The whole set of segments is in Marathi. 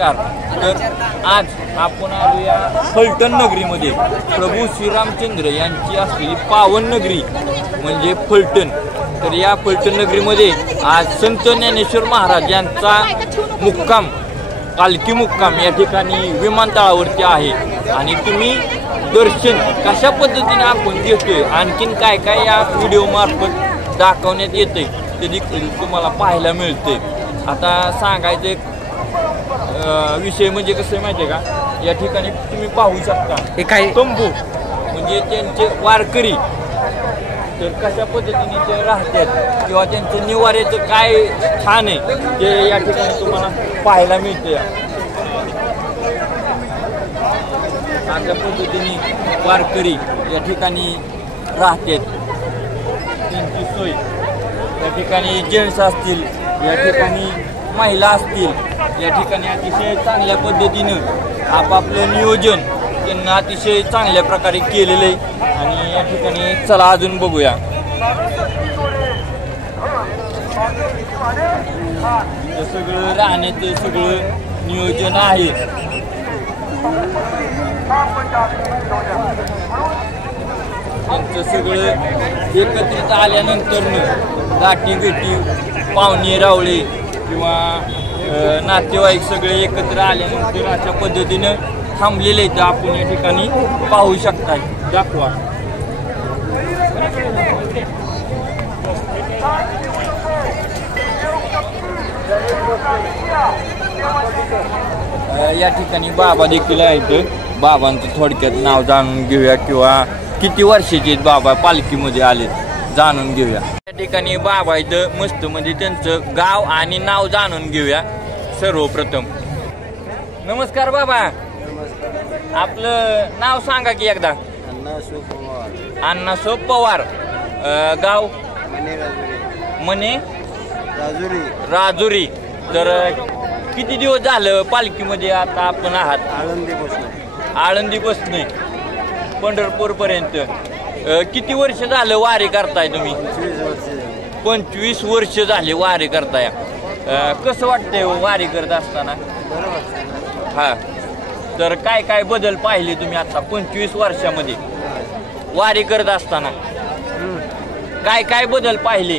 नमस्कार. तर आज आपण आलोया फलटण नगरीमध्ये प्रभू श्रीरामचंद्र यांची असलेली पावन नगरी म्हणजे फलटण. तर या फलटण नगरीमध्ये आज संत ज्ञानेश्वर महाराज यांचा मुक्काम पालखी मुक्काम या ठिकाणी विमानतळावरती आहे. आणि तुम्ही दर्शन कशा पद्धतीने आपण घेतोय आणखीन काय काय या व्हिडिओ मार्फत दाखवण्यात येते ते देखील तुम्हाला पाहायला मिळते. आता सांगायचं विषय म्हणजे कसं माहिती आहे का, या ठिकाणी तुम्ही पाहू शकता हे काय तंबू म्हणजे त्यांचे वारकरी तर कशा पद्धतीने ते राहतात किंवा त्यांचं निवाऱ्याचं काय स्थान आहे ते या ठिकाणी तुम्हाला पाहायला मिळते. अशा पद्धतीने वारकरी या ठिकाणी राहतात, त्यांची सोय या ठिकाणी जेंट्स असतील या ठिकाणी महिला असतील या ठिकाणी अतिशय चांगल्या पद्धतीनं आपापलं नियोजन त्यांना अतिशय चांगल्या प्रकारे केलेलं आहे. आणि या ठिकाणी चला अजून बघूया. सगळं राहण्याचं सगळं नियोजन आहे. त्यांचं सगळं एकत्रित आल्यानंतरनं गाठी भेटी पाहुणे रावळे किंवा नातेवाईक सगळे एकत्र आल्यानंतर अशा पद्धतीनं थांबलेले आहेत. आपण या ठिकाणी पाहू शकता. दाखवा. या ठिकाणी बाबा देखील आहेत. बाबांचं थोडक्यात नाव जाणून घेऊया किंवा किती वर्षाचे आहेत बाबा पालखीमध्ये आलेत जाणून घेऊया. या ठिकाणी बाबा इथं मस्त म्हणजे त्यांचं गाव आणि नाव जाणून घेऊया. सर्वप्रथम नमस्कार बाबा. आपलं नाव सांगा की एकदा. अण्णासाहेब पवार. गाव मने राजुरी. तर किती दिवस झालं पालखीमध्ये आता आपण आहात? आळंदीपासून पंढरपूर पर्यंत. किती वर्ष झालं वारी करताय तुम्ही? 25 वर्ष झाले वारी करताय. कसं वाटतंय वारी करत असताना? हा. तर काय काय बदल पाहिले तुम्ही आता 25 वर्षामध्ये वारी करत असताना? काय काय बदल पाहिले?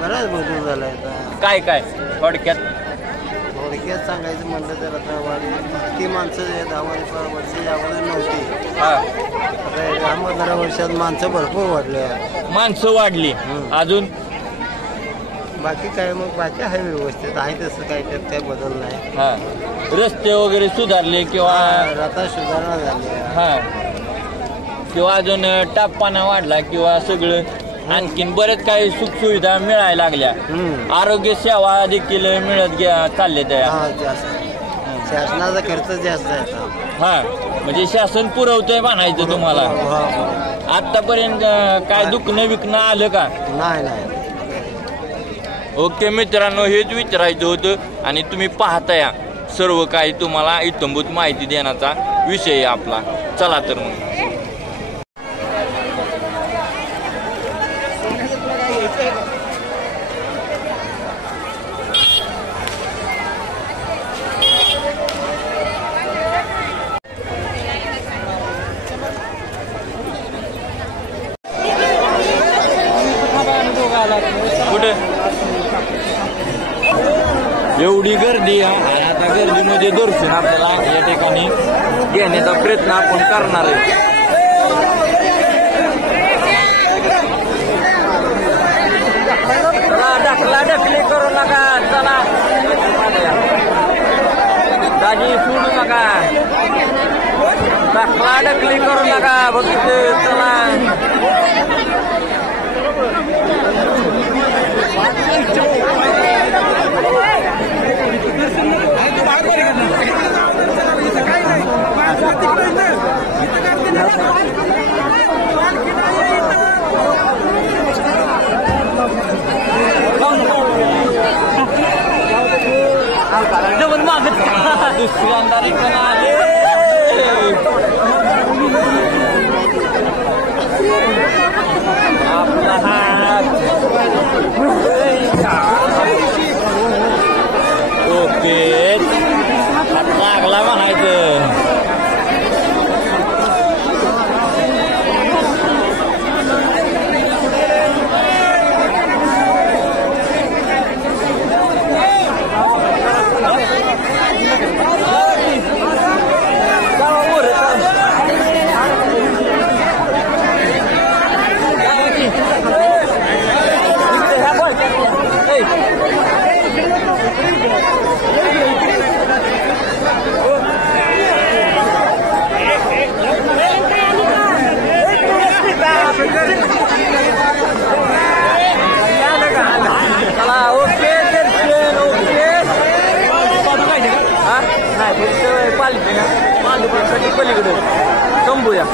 बराच बदल झालाय. काय काय थोडक्यात सांगायचं म्हणलं तर आता वारी इतकी माणसं 10 वर्ष अगोदर नव्हती. हा. 10-15 वर्षात माणसं भरपूर वाढले. माणसं वाढली. अजून बाकी काय मग बाकी आहे व्यवस्थित आहे तसं काय त्यात काय बदल नाही. हा. रस्ते वगैरे सुधारले किंवा आता सुधारणा झाली. हा. किंवा अजून टापपाना वाढला किंवा सगळं आणखीन बरेच काही सुखसुविधा मिळायला लागल्या. आरोग्य सेवा देखील मिळत चालले त्या. शासनाचा खर्च जास्त आहे. हा. म्हणजे शासन पुरवतंय म्हणायचं तुम्हाला. आतापर्यंत काय दुखणं विकणं आलं का? नाही. ओके मित्रांनो, हेच विचारायचं होतं आणि तुम्ही पाहताय सर्व काही तुम्हाला इत्थंभूत माहिती देण्याचा विषय आहे आपला. चला तर मग एवढी गर्दी आहे. आता गर्दीमध्ये दर्शन आपल्याला या ठिकाणी घेण्याचा प्रयत्न आपण करणार आहे. चला ढकली करू नका. चला दाजी सोडू नका. ढकली करू नका. बघितलं. चला दुसऱ्यांदा रिटर्न आले. आपला हात ओके. हा नाही फक्त पालखी ना मांडूसाठी पलीकडे संभूया.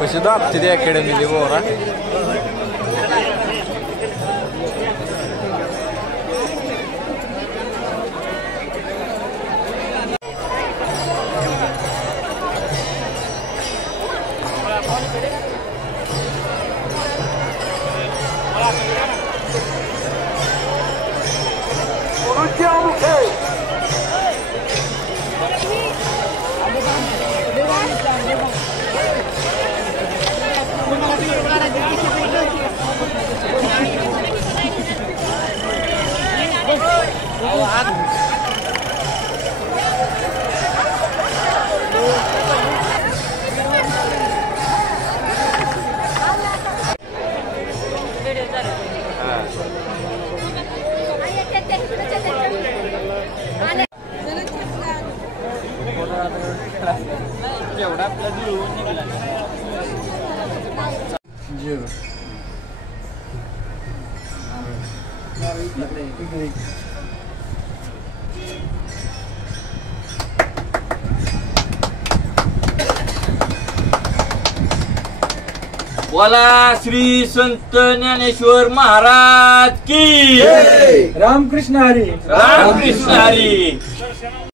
कशी दाबते ती अकॅडमी बोरा. जेवढा आपला जुळवून निघाला बोला श्री संत ज्ञानेश्वर महाराज की रामकृष्ण हरी. रामकृष्ण हरी.